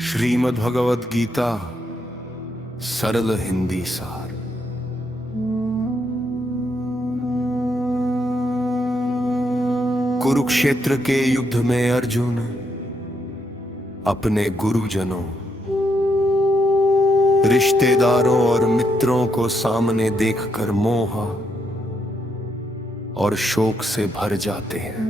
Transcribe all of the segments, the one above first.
श्रीमद् भगवद गीता सरल हिंदी सार। कुरुक्षेत्र के युद्ध में अर्जुन अपने गुरुजनों, रिश्तेदारों और मित्रों को सामने देखकर मोह और शोक से भर जाते हैं।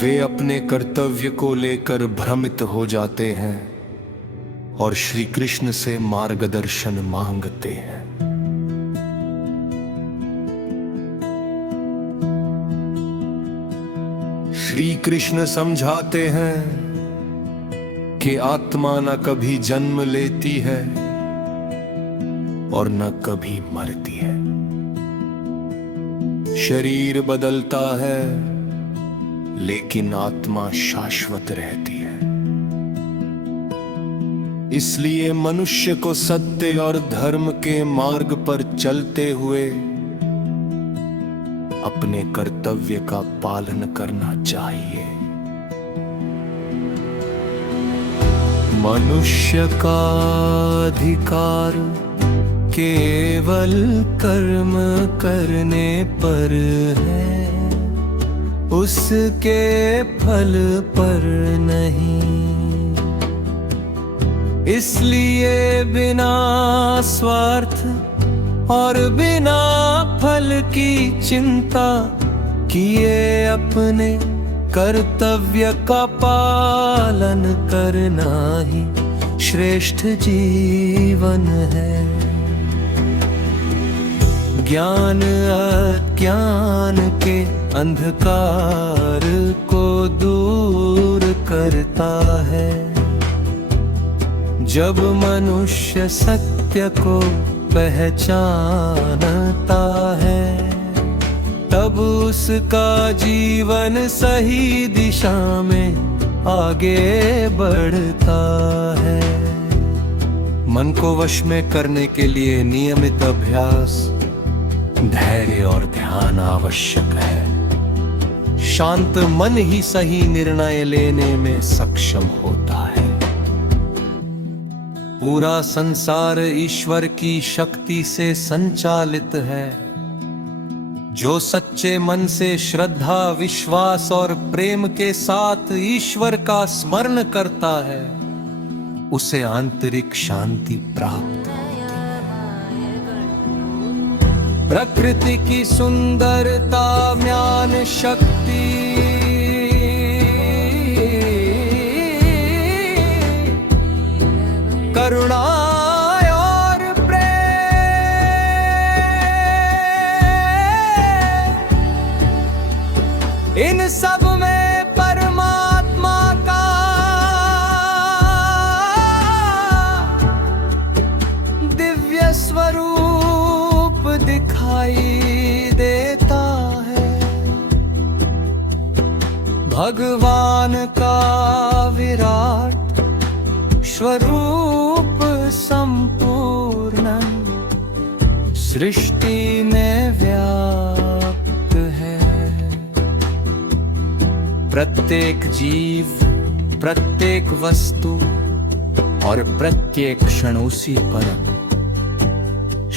वे अपने कर्तव्य को लेकर भ्रमित हो जाते हैं और श्री कृष्ण से मार्गदर्शन मांगते हैं। श्री कृष्ण समझाते हैं कि आत्मा न कभी जन्म लेती है और न कभी मरती है। शरीर बदलता है लेकिन आत्मा शाश्वत रहती है। इसलिए मनुष्य को सत्य और धर्म के मार्ग पर चलते हुए अपने कर्तव्य का पालन करना चाहिए। मनुष्य का अधिकार केवल कर्म करने पर है, उसके फल पर नहीं। इसलिए बिना स्वार्थ और बिना फल की चिंता किए अपने कर्तव्य का पालन करना ही श्रेष्ठ जीवन है। ज्ञान अज्ञान के अंधकार को दूर करता है। जब मनुष्य सत्य को पहचानता है, तब उसका जीवन सही दिशा में आगे बढ़ता है। मन को वश में करने के लिए नियमित अभ्यास, धैर्य और ध्यान आवश्यक है। शांत मन ही सही निर्णय लेने में सक्षम होता है। पूरा संसार ईश्वर की शक्ति से संचालित है। जो सच्चे मन से श्रद्धा, विश्वास और प्रेम के साथ ईश्वर का स्मरण करता है, उसे आंतरिक शांति प्राप्त होती है। प्रकृति की सुंदरता, ज्ञान शक्ति, करुणा और प्रेम, इन सब में परमात्मा का दिव्य स्वरूप दिखाई देता है। भगवान का विराट स्वरूप संपूर्ण सृष्टि में व्याप्त है। प्रत्येक जीव, प्रत्येक वस्तु और प्रत्येक क्षण उसी परम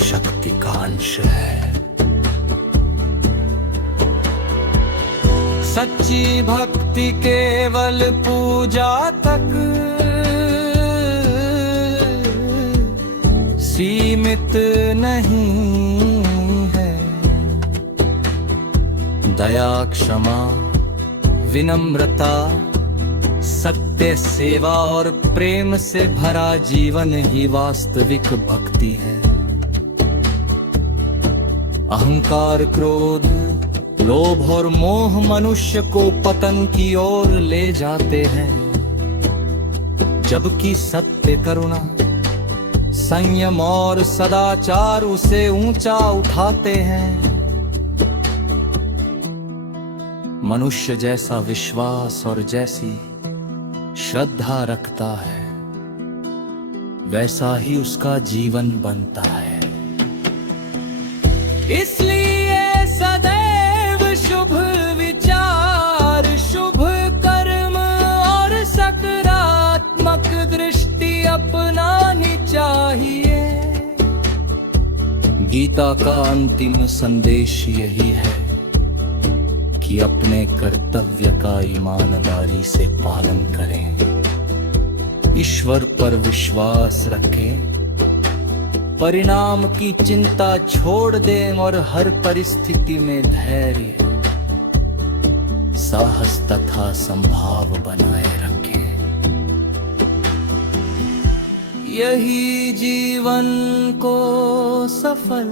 शक्ति का अंश है। सच्ची भक्ति केवल पूजा तक सीमित नहीं है। दया, क्षमा, विनम्रता, सत्य, सेवा और प्रेम से भरा जीवन ही वास्तविक भक्ति है। अहंकार, क्रोध, लोभ और मोह मनुष्य को पतन की ओर ले जाते हैं, जबकि सत्य, करुणा, संयम और सदाचार उसे ऊंचा उठाते हैं। मनुष्य जैसा विश्वास और जैसी श्रद्धा रखता है, वैसा ही उसका जीवन बनता है। इसलिए सदैव शुभ विचार, शुभ कर्म और सकारात्मक दृष्टि अपनानी चाहिए। गीता का अंतिम संदेश यही है कि अपने कर्तव्य का ईमानदारी से पालन करें, ईश्वर पर विश्वास रखें, परिणाम की चिंता छोड़ दें और हर परिस्थिति में धैर्य, साहस तथा संभाव बनाए रखें। यही जीवन को सफल,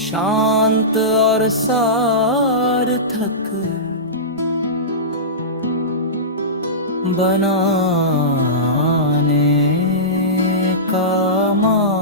शांत और सार्थक बनाने का मार्ग